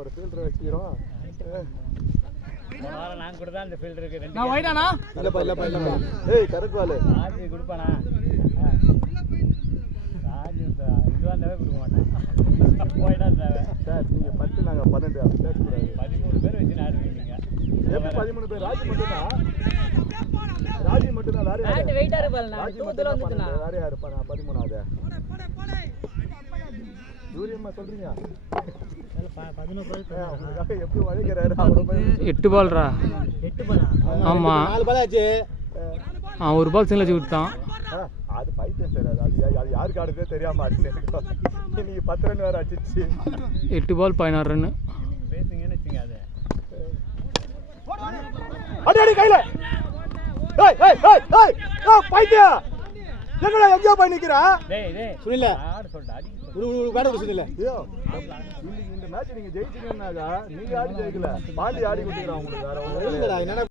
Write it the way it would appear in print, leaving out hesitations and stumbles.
ஒரு ஃபீல்டர் வச்சுக்கிறோம். நாங்க கூட தான் இந்த ஃபீல்டர் இருக்கு. நான் வைடானா இல்லப்பா. ஏய் கருக்குவாலு ஆதி கொடுப்பானா? ஆதி இதுவா இருந்தாவே கொடுக்க மாட்டேன். வைடா இருந்தாவே. சார் நீங்க 10 நாங்க 12 அப்படி பேசக்கூடாது. 13 பேர் வச்சு ஆடுவீங்க. எப்படி 13 பேர்? ராஜி மட்டும்தான். வேற யாரு? வெயிட்டா இருப்பாங்க. ராஜி மட்டும் வேற யாரு இருப்பா? 13ஆவது. யூரியம்மா சொல்றீங்க 11 எப்படி வளைக்கிறாரு? 8 பால்ரா. 8 பாலா? ஆமா 4 பால் ஆச்சு. ஒரு பால் சிங்கிள் வச்சு விட்டான். அது பைத்தியம் சார். அது யாருக்கு ஆடுதே தெரியாம ஆடுன்னு நீங்க 10 ரன் வேற அடிச்சு. 8 பால் 16 ரன். பேசுங்கன்னு வச்சுங்க. அது அடி அடி கையில. ஏய் ஏய் ஏய் ஏய் பைத்தியம் எங்கடா எங்கயோ போய் நிக்கிறா? டேய் சுனில ஆடு சொல்டா. அடி பேட சுனில. ஐயோ இந்த மேட்ச் நீங்க ஜெயிச்சீங்கன்னாக்கா நீங்க ஆடி ஜெயிக்கல. பாண்டி ஆடி கொடுக்குறான் உங்களுக்கு. வேற ஒண்ணும் இல்லடா. என்னடா